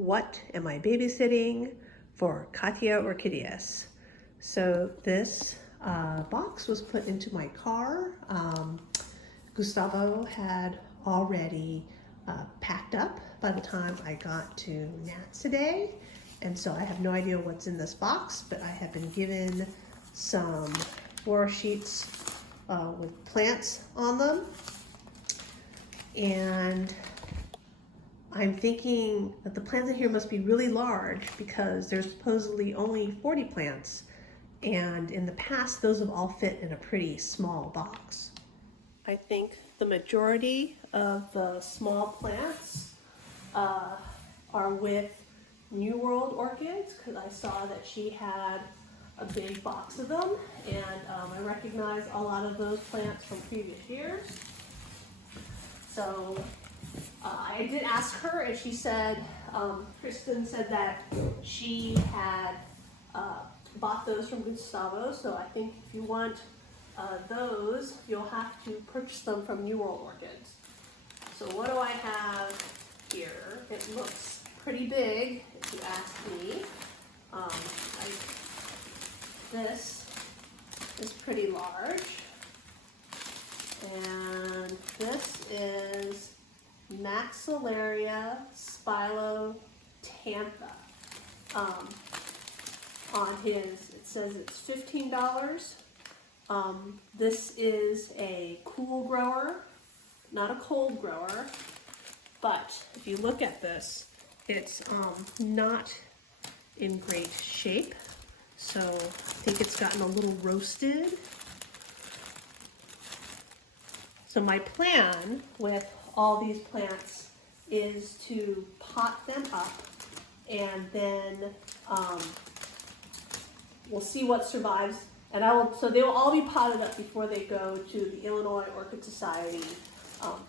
What am I babysitting for Katia Orchideas? So this box was put into my car. Gustavo had already packed up by the time I got to Nats today, and so I have no idea what's in this box, but I have been given some floor sheets with plants on them, and I'm thinking that the plants in here must be really large because there's supposedly only 40 plants, and in the past those have all fit in a pretty small box. I think the majority of the small plants are with New World Orchids, because I saw that she had a big box of them, and I recognize a lot of those plants from previous years. So I did ask her, and she said, Kristen said that she had bought those from Gustavo, so I think if you want those, you'll have to purchase them from New World Orchids. So what do I have here? It looks pretty big, if you ask me. This is pretty large, and this is Maxillaria spilotantha. On his, it says it's $15. This is a cool grower, not a cold grower, but if you look at this, it's not in great shape. So I think it's gotten a little roasted. So my plan with all these plants is to pot them up, and then we'll see what survives. And so they will all be potted up before they go to the Illinois Orchid Society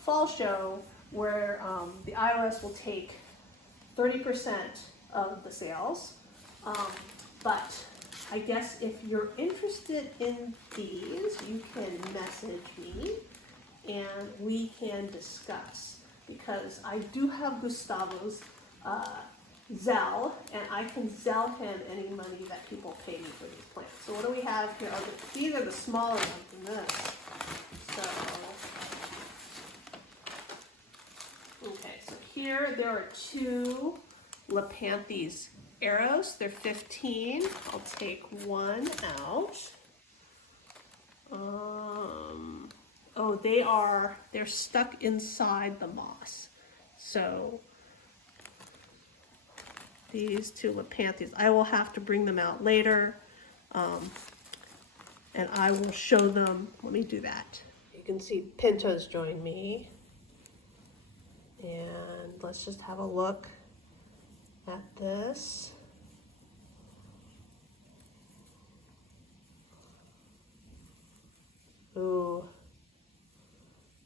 fall show, where the IRS will take 30% of the sales. But I guess if you're interested in these, you can message me and we can discuss, because I do have Gustavo's Zelle, and I can Zelle him any money that people pay me for these plants. So what do we have here? These are the smaller ones than this. So, okay, so here there are two Lepanthes arrows. They're 15. I'll take one out. Oh, they're stuck inside the moss. So these two Lepanthes, I will have to bring them out later, and I will show them. Let me do that. You can see Pinto's joined me, and let's just have a look at this. Ooh,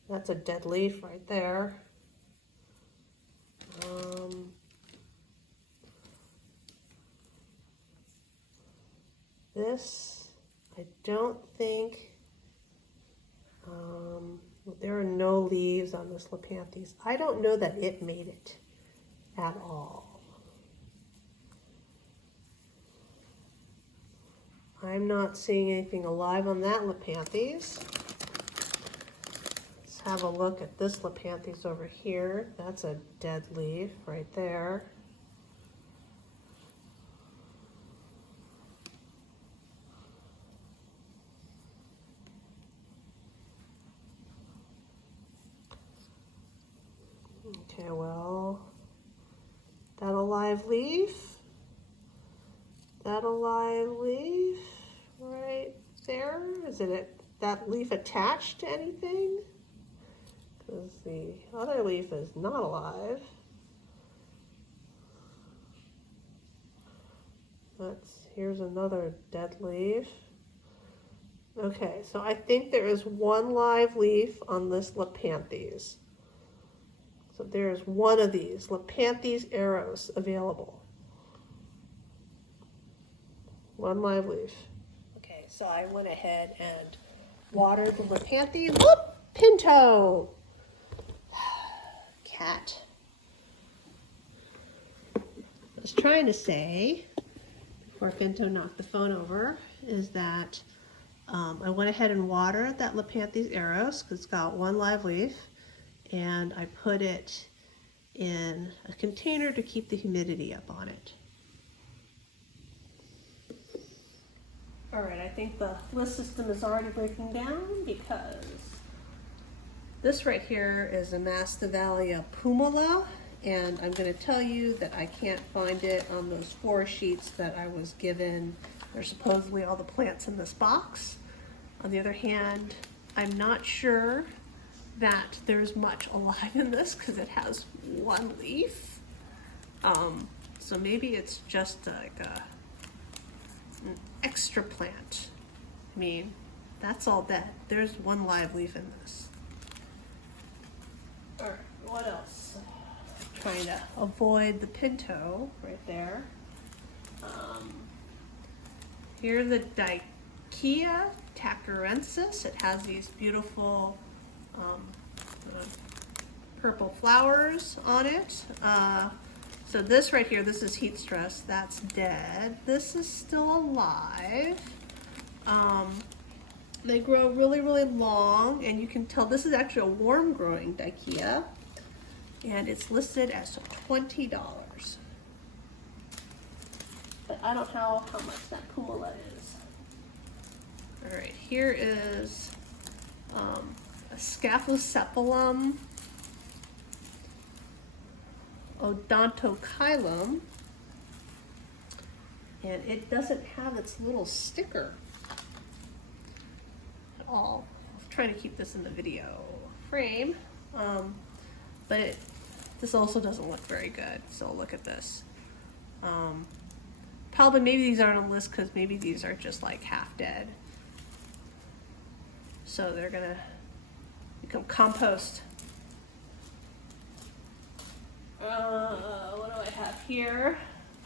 that's a dead leaf right there. This, I don't think, there are no leaves on this Lepanthes. I don't know that it made it at all. I'm not seeing anything alive on that Lepanthes. Let's have a look at this Lepanthes over here. That's a dead leaf right there. Okay, well, that a live leaf? That a live leaf right there? Is that leaf attached to anything? Because the other leaf is not alive. Here's another dead leaf. Okay, so I think there is one live leaf on this Lepanthes. So there's one of these Lepanthes arrows available. One live leaf. Okay, so I went ahead and watered the Lepanthes. Whoop! Pinto! Cat. was trying to say, before Finto knocked the phone over, is that I went ahead and watered that Lepanthes Eros because it's got one live leaf, and I put it in a container to keep the humidity up on it. All right, I think the list system is already breaking down because this right here is a Masdevallia pumila, and I'm going to tell you that I can't find it on those 4 sheets that I was given. There's supposedly all the plants in this box. On the other hand, I'm not sure that there's much alive in this because it has 1 leaf. So maybe it's just like an extra plant. I mean, that's all dead. There's 1 live leaf in this. All right, what else? Trying to avoid the pinto right there. Here's the Katia tacarensis. It has these beautiful purple flowers on it. So this right here, this is heat stress. That's dead. This is still alive. They grow really, really long, and you can tell this is actually a warm growing Katia, and it's listed as $20. But I don't know how much that pumila is. All right, here is a Scaphocephalum odontocylum, and it doesn't have its little sticker at all. I'm trying to keep this in the video frame, but this also doesn't look very good. So look at this. Probably maybe these aren't on the list because maybe these are just like half dead. So they're gonna become compost. What do I have here?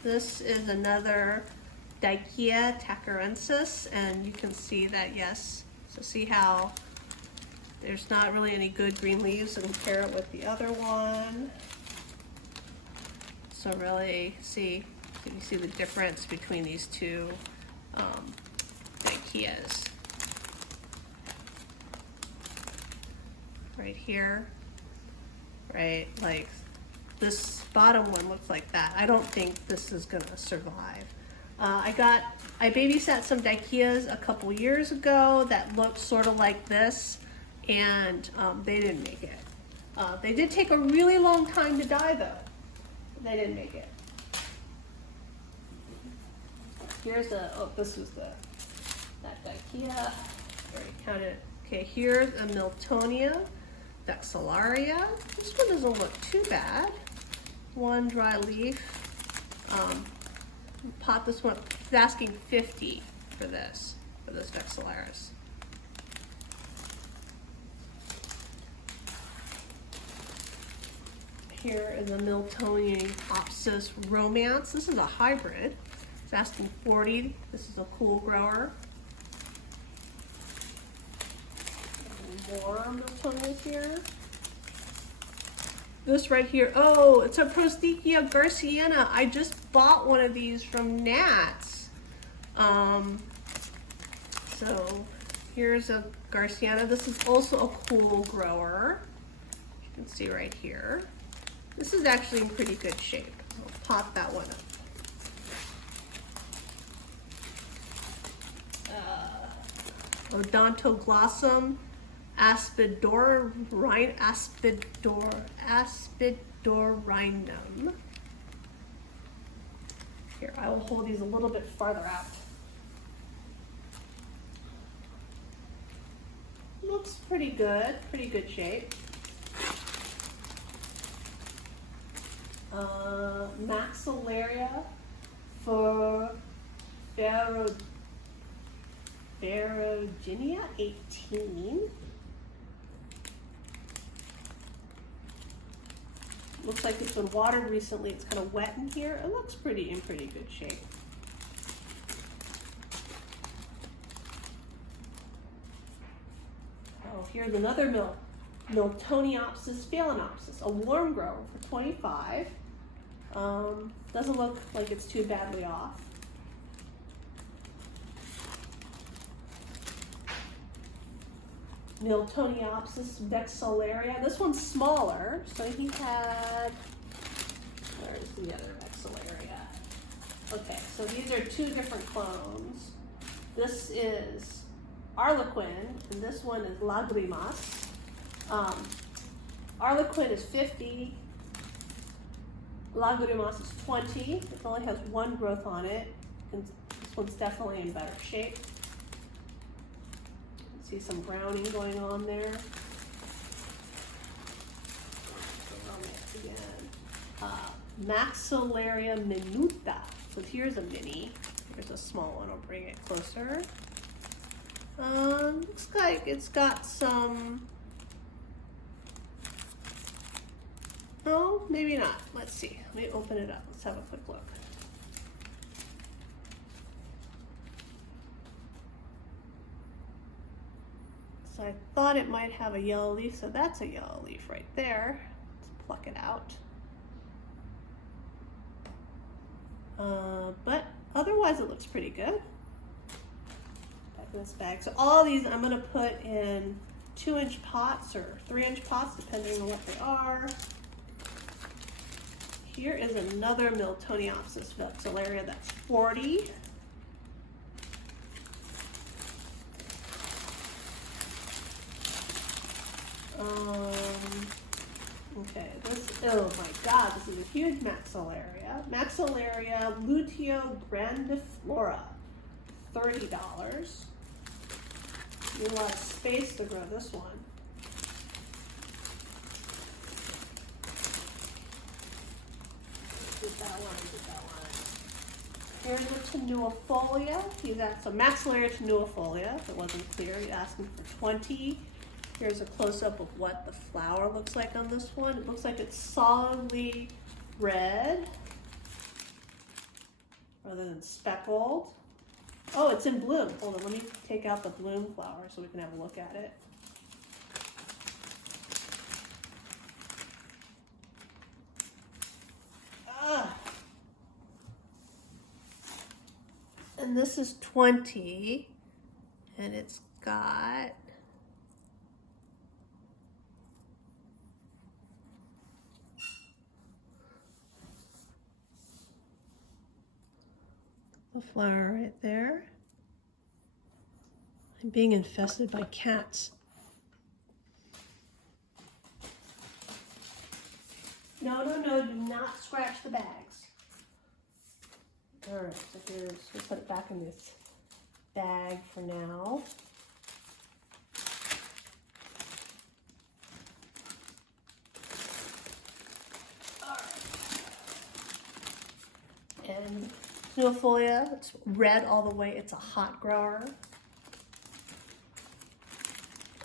This is another Katia tacarensis, and you can see that, yes. So see how there's not really any good green leaves to compare it with the other one. So really see, can you see the difference between these two Katias? Right here, right, like this bottom one looks like that. I don't think this is gonna survive. I babysat some Katias a couple years ago that looked sort of like this, and they didn't make it. They did take a really long time to die though. They didn't make it. Here's this was that Katia. Already counted. Okay, here's a Miltonia vexillaria. This one doesn't look too bad. 1 dry leaf. Pot this one. It's asking $50 for this vexillaris. Here is a Miltonia opsis romance. This is a hybrid. It's asking $40. This is a cool grower. More Miltonias here. This right here, oh, it's a Prosthecia garciana. I just bought one of these from Nats. So here's a garciana. This is also a cool grower. You can see right here. This is actually in pretty good shape. I'll pot that one up. Odontoglossum aspidorinum. Here, I will hold these a little bit farther out. Looks pretty good shape. Maxillaria for Ferruginea 18. Looks like it's been watered recently. It's kind of wet in here. It looks in pretty good shape. Oh, here's another Miltoniopsis phalaenopsis, a warm grower for $25. Doesn't look like it's too badly off. Miltoniopsis vexellaria. This one's smaller, so he had, where's the other vexellaria? Okay, so these are two different clones. This is Arlequin, and this one is Lagrimas. Arlequin is 50, Lagrimas is 20. It only has one growth on it, and this one's definitely in better shape. See some browning going on there. Maxillaria minuta. So here's a mini. Here's a small one. I'll bring it closer. Looks like it's got some. No, maybe not. Let's see. Let me open it up. Let's have a quick look. So I thought it might have a yellow leaf, so that's a yellow leaf right there. Let's pluck it out. But otherwise it looks pretty good. Back in this bag. So all these I'm gonna put in 2-inch pots or 3-inch pots, depending on what they are. Here is another Miltoniopsis vexellaria that's 40. Okay, this, oh my god, this is a huge Maxillaria. Maxillaria luteo grandiflora, $30. Need a lot of space to grow this one. Get that one, get that one. Here's the tenuifolia. He's got some Maxillaria tenuifolia. If it wasn't clear, he's asking for 20. Here's a close-up of what the flower looks like on this one. It looks like it's solidly red rather than speckled. Oh, it's in bloom. Hold on, let me take out the bloom flower so we can have a look at it. And this is 20, and it's got the flower right there. I'm being infested by cats. No, no, no, do not scratch the bags. All right, so here's, we'll put it back in this bag for now. All right. And tenuifolia, it's red all the way. It's a hot grower.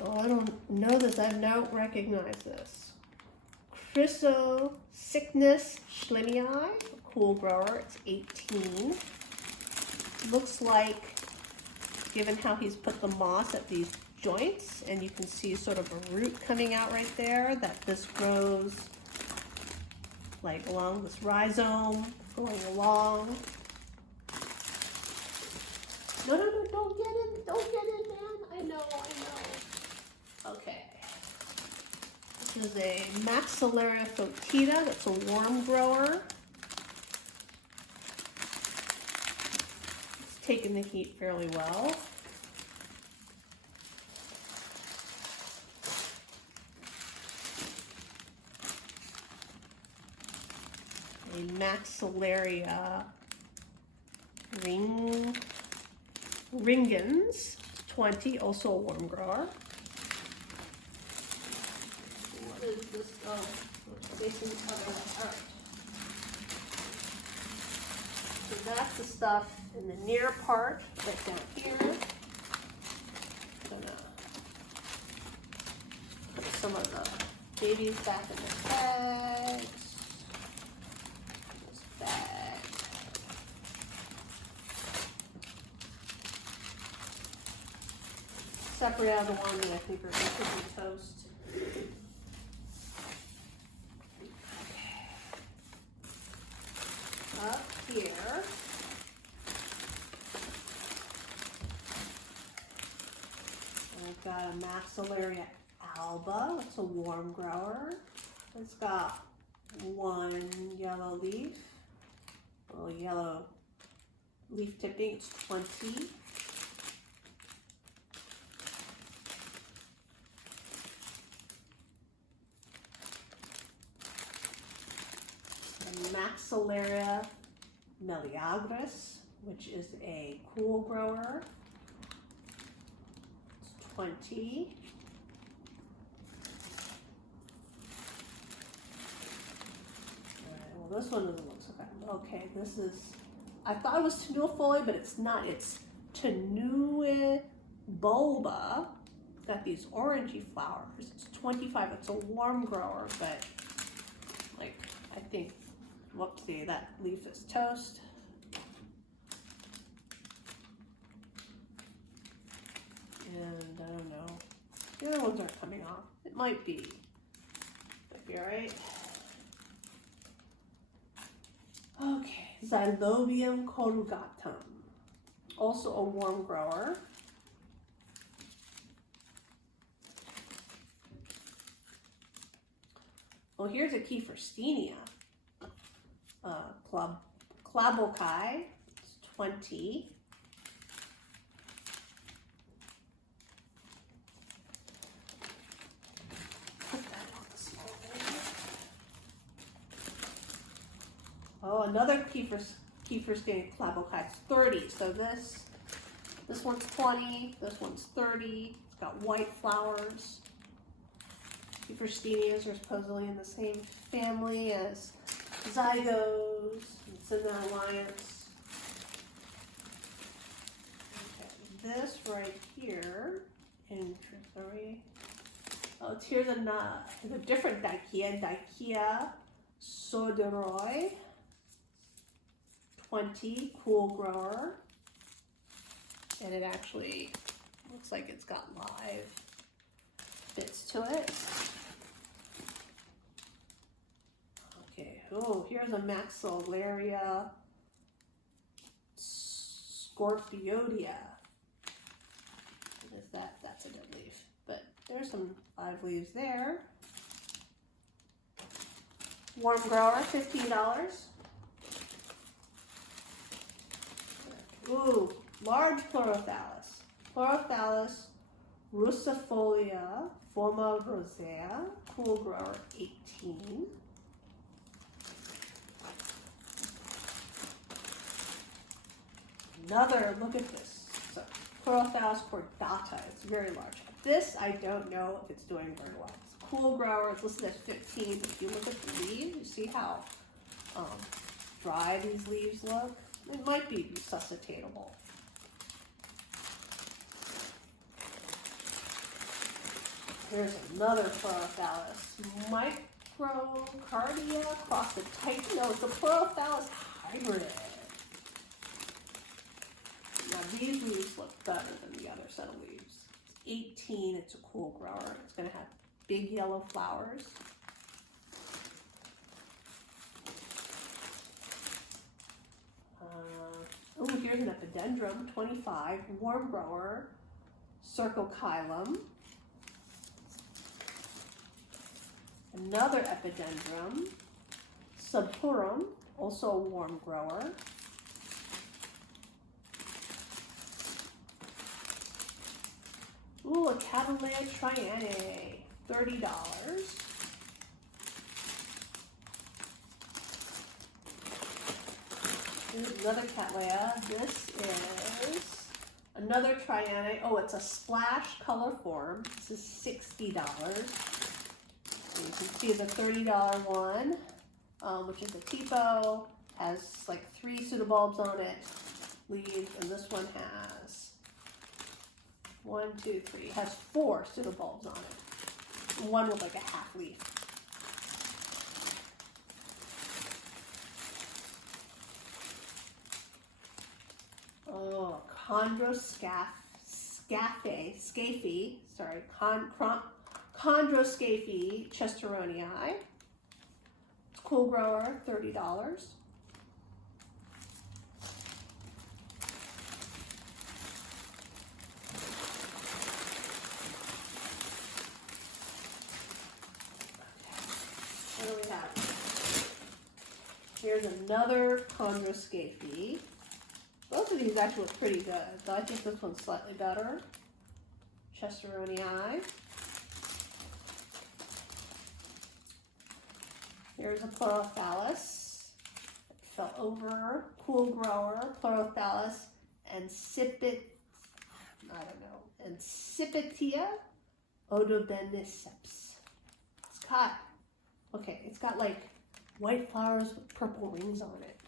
Oh, I don't know this. I don't recognize this. Chrysosichnis schlemii, cool grower. It's 18. Looks like, given how he's put the moss at these joints, and you can see sort of a root coming out right there, that this grows like along this rhizome, going along. No, no, no, don't get in, man. I know. Okay. This is a Maxillaria fotida, that's a warm grower. It's taking the heat fairly well. A Maxillaria ringens, 20, also a warm grower. What is this? Oh, facing the other way. All right. So that's the stuff in the near part, right down here. I'm gonna put some of the babies back in the bags. This bag. Separate out the one that I think are going to be toast. up here. I've got a Maxillaria alba. It's a warm grower. It's got one yellow leaf, a little yellow leaf tipping. It's 20. Maxillaria meleagris, which is a cool grower. It's 20. Well, this one doesn't look so bad. Okay, this is, I thought it was tenuifolia, but it's not. It's tenuibulba. It's got these orangey flowers. It's 25. It's a warm grower, but like, I think, whoopsie, that leaf is toast. And I don't know. The other ones aren't coming off. It might be. Might be alright. Okay, Xylobium corrugatum. Also a warm grower. Well, here's a Kieferstenia. Klabokai. It's 20. Oh, another Kieferstenia Klabokai. It's 30. So this one's 20. This one's 30. It's got white flowers. Kieferstenias are supposedly in the same family as Zygos. It's in their alliance. Okay, this right here, oh, here's a different Dicea soderoi. 20, cool grower. And it actually looks like it's got live bits to it. Okay, oh, here's a Maxillaria scorpioidea. What is that? That's a dead leaf. But there's some live leaves there. Warm grower, $15. Ooh, large Pleurothallus. Pleurothallus russifolia, forma rosea, cool grower, 18. Another, look at this. So, Pleurothallus cordata, it's very large. This, I don't know if it's doing very well. It's a cool grower, it's listed as 15. If you look at the leaves, you see how dry these leaves look? It might be resuscitatable. Here's another Pleurothallus. Microcardia cross the titan. No, it's a Pleurothallus hybrid. Now these leaves look better than the other set of leaves. It's 18, it's a cool grower. It's going to have big yellow flowers. Oh, here's an epidendrum, 25, warm grower, circocylum. Another epidendrum, subpurum, also a warm grower. Ooh, a Cattleya trianae, $30. Here's another Cattleya. This is another trianae. Oh, it's a splash color form. This is $60. So you can see the $30 one, which is a tipo, has like 3 pseudobulbs on it, leaves, and this one has 1, 2, 3, has 4 pseudobulbs on it. One with like a half leaf. Oh, Chondroscaphe Chestertonii. It's cool grower, $30. Here's another Chondroscaphe. Both of these actually look pretty good, though I think this one's slightly better. Chestertonii. Here's a Chlorophyllus. It fell over. Cool grower, Chlorophyllus, and Sipitia odobeniceps. It's got like white flowers with purple rings on it.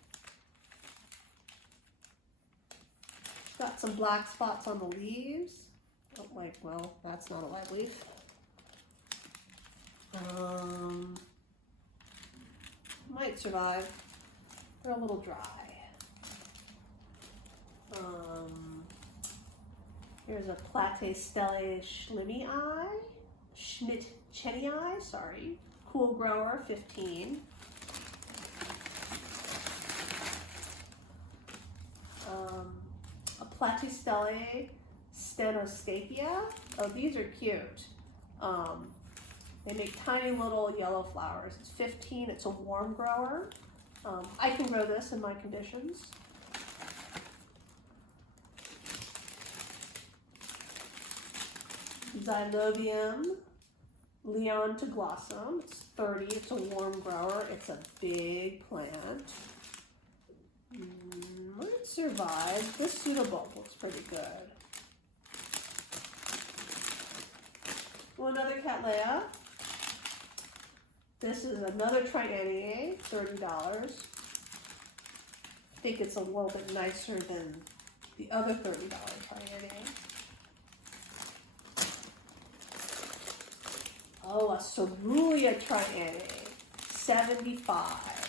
It's got some black spots on the leaves. Well, that's not a live leaf. Might survive. They're a little dry. Here's a Platystelle Schmidtchenii, sorry. Cool grower, 15. A Platystelle stenoscapia. Oh, these are cute. They make tiny little yellow flowers. It's 15. It's a warm grower. I can grow this in my conditions. Xylobium leontoglossum. It's 30. It's a warm grower. It's a big plant. Might survive. This pseudobulb looks pretty good. Well, another Cattleya. This is another Trienniae, $30. I think it's a little bit nicer than the other $30 Trienniae. Oh, a Cerulean Trienniae, $75.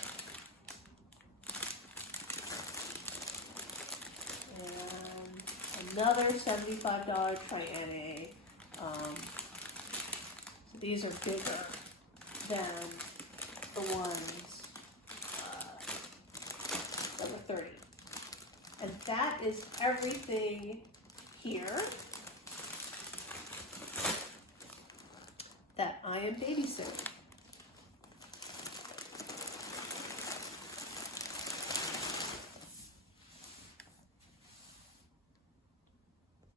And another $75 Trienniae. So these are bigger than the ones that were 30. And that is everything here that I am babysitting.